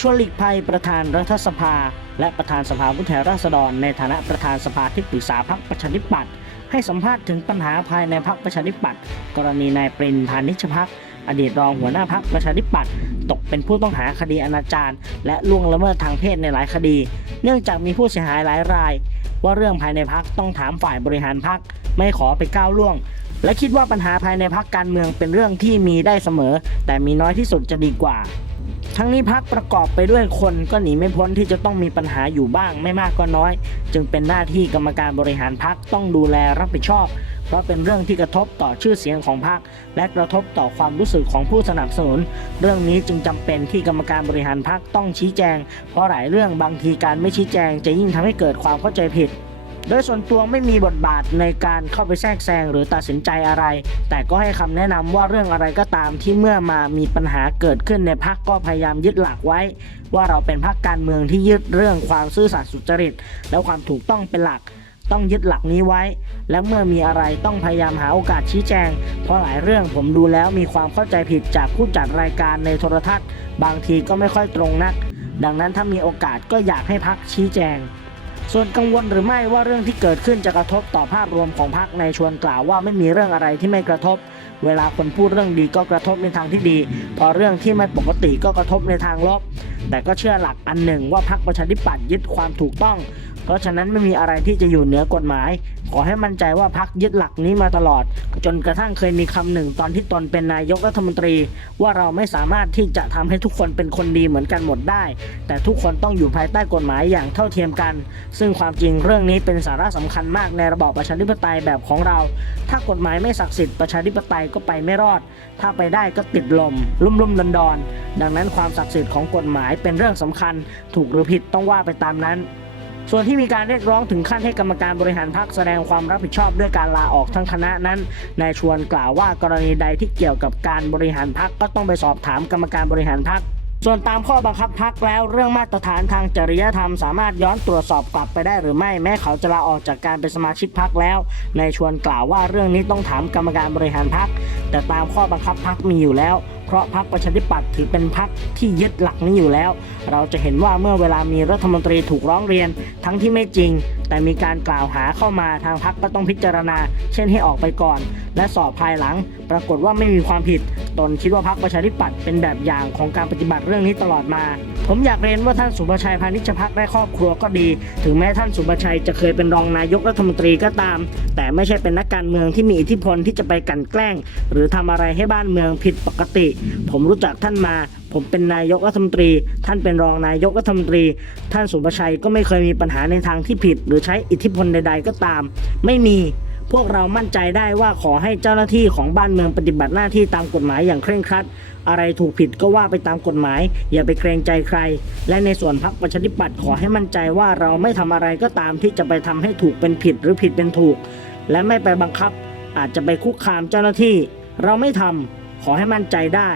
ชวนหลีกภัยประธานรัฐสภา และประธานสภาผู้แทนราษฎร ในฐานะประธานสภาที่ปรึกษาพรรคประชาธิปัตย์ให้สัมภาษณ์ถึงปัญหาภายในพรรคประชาธิปัตย์กรณีนายปรินพานิชพักอดีตรองหัวหน้าพรรคประชาธิปัตย์ตกเป็นผู้ต้องหาคดีอนาจารและล่วงละเมิดทางเพศในหลายคดี เนื่องจากมีผู้เสียหายหลายราย ว่าเรื่องภายในพักต้องถามฝ่ายบริหารพักไม่ขอไปก้าวล่วง และคิดว่าปัญหาภายในพักการเมืองเป็นเรื่องที่มีได้เสมอ แต่มีน้อยที่สุดจะดีกว่า ทั้งนี้พักประกอบไปด้วยคนก็หนีไม่พ้นที่จะต้องมีปัญหาอยู่บ้างไม่มากก็น้อย จึงเป็นหน้าที่กรรมการบริหารพักต้องดูแลรับผิดชอบ เพราะเป็นเรื่องที่กระทบต่อชื่อเสียงของพรรคและกระทบต่อความรู้สึกของผู้สนับสนุน เรื่องนี้จึงจำเป็นที่กรรมการบริหารพรรคต้องชี้แจง เพราะหลายเรื่องบางทีการไม่ชี้แจงจะยิ่งทำให้เกิดความเข้าใจผิด โดยส่วนตัวไม่มีบทบาทในการเข้าไปแทรกแซงหรือตัดสินใจอะไร แต่ก็ให้คำแนะนำว่าเรื่องอะไรก็ตามที่เมื่อมามีปัญหาเกิดขึ้นในพักก็พยายามยึดหลักไว้ ว่าเราเป็นพักการเมืองที่ยึดเรื่องความซื่อสัตย์สุจริต และความถูกต้องเป็นหลักต้องยึดหลักนี้ไว้ และเมื่อมีอะไรต้องพยายามหาโอกาสชี้แจง เพราะหลายเรื่องผมดูแล้วมีความเข้าใจผิดจากผู้จัดรายการในโทรทัศน์ บางทีก็ไม่ค่อยตรงนัก ดังนั้นถ้ามีโอกาสก็อยากให้พักชี้แจง ส่วนกังวลหรือไม่ว่าเรื่องที่เกิดขึ้นจะกระทบต่อภาพรวมของพรรคในชวนกล่าวว่าไม่มีเรื่องอะไรที่ไม่กระทบ เวลาคนพูดเรื่องดีก็กระทบในทางที่ดี พอเรื่องที่ไม่ปกติก็กระทบในทางลบ แต่ก็เชื่อหลักอันหนึ่งว่าพรรคประชาธิปัตย์ยึดความถูกต้อง เพราะฉะนั้นไม่มีอะไรที่จะอยู่เหนือกฎหมาย ขอให้มั่นใจว่าพรรคยึดหลักนี้มาตลอด จนกระทั่งเคยมีคำหนึ่งตอนที่ตนเป็นนายกรัฐมนตรี ว่าเราไม่สามารถที่จะทำให้ทุกคนเป็นคนดีเหมือนกันหมดได้ แต่ทุกคนต้องอยู่ภายใต้กฎหมายอย่างเท่าเทียมกัน ซึ่งความจริงเรื่องนี้เป็นสาระสำคัญมากในระบอบประชาธิปไตยแบบของเรา ถ้ากฎหมายไม่ศักดิ์สิทธิ์ประชาธิปไตยก็ไปไม่รอด ถ้าไปได้ก็ติดลม ลุ่มลุ่มดอนดอนดังนั้นความศักดิ์สิทธิ์ของกฎหมายเป็นเรื่องสำคัญ ถูกหรือผิดต้องว่าไปตามนั้น ส่วนที่มีการเรียกร้องถึงขั้นให้กรรมการบริหารพรรคแสดงความรับผิดชอบด้วยการลาออกทั้งคณะนั้น นายชวนกล่าวว่ากรณีใดที่เกี่ยวกับการบริหารพรรคก็ต้องไปสอบถามกรรมการบริหารพรรคส่วนตามข้อบังคับพรรคแล้วเรื่องมาตรฐานทางจริยธรรมสามารถย้อนตรวจสอบกลับไปได้หรือไม่แม้เขาจะลาออกจากการเป็นสมาชิกพรรคแล้วนายชวนกล่าวว่าเรื่องนี้ต้องถามกรรมการบริหารพรรคแต่ตามข้อบังคับพรรคมีอยู่แล้ว ราะพรรคประชาธิปัตย์ถือเป็นพรรคที่ยึดหลักนี้อยู่แล้ว เราจะเห็นว่าเมื่อเวลามีรัฐมนตรีถูกร้องเรียน ทั้งที่ไม่จริง แต่มีการกล่าวหาเข้ามาทางพรรคก็ต้องพิจารณา เช่นให้ออกไปก่อน และสอบภายหลัง ปรากฏว่าไม่มีความผิดตนคิดว่าพรรคประชาธิปัตย์เป็นแบบอย่างของการปฏิบัติเรื่องนี้ตลอดมา ผมอยากเรียนว่าท่านสุภชัยพานิชพักได้ครอบครัวก็ดี ถึงแม้ท่านสุภชัยจะเคยเป็นรองนายกรัฐมนตรีก็ตาม แต่ไม่ใช่เป็นนักการเมืองที่มีอิทธิพลที่จะไปกันแกล้ง หรือทำอะไรให้บ้านเมืองผิดปกติ ผมรู้จักท่านมาผมเป็นนายกรัฐมนตรี ท่านเป็นรองนายกรัฐมนตรี ท่านสุภชัยก็ไม่เคยมีปัญหาในทางที่ผิด หรือใช้อิทธิพลใด ๆ ก็ตาม ไม่มี พวกเรามั่นใจได้ว่าขอให้เจ้าหน้าที่ของบ้านเมืองปฏิบัติหน้าที่ตามกฎหมายอย่างเคร่งครัด อะไรถูกผิดก็ว่าไปตามกฎหมาย อย่าไปเกรงใจใคร และในส่วนพรรคประชาธิปัตย์ขอให้มั่นใจว่าเราไม่ทำอะไรก็ตามที่จะไปทำให้ถูกเป็นผิดหรือผิดเป็นถูก และไม่ไปบังคับ อาจจะไปคุกคามเจ้าหน้าที่ เราไม่ทำขอให้มั่นใจได้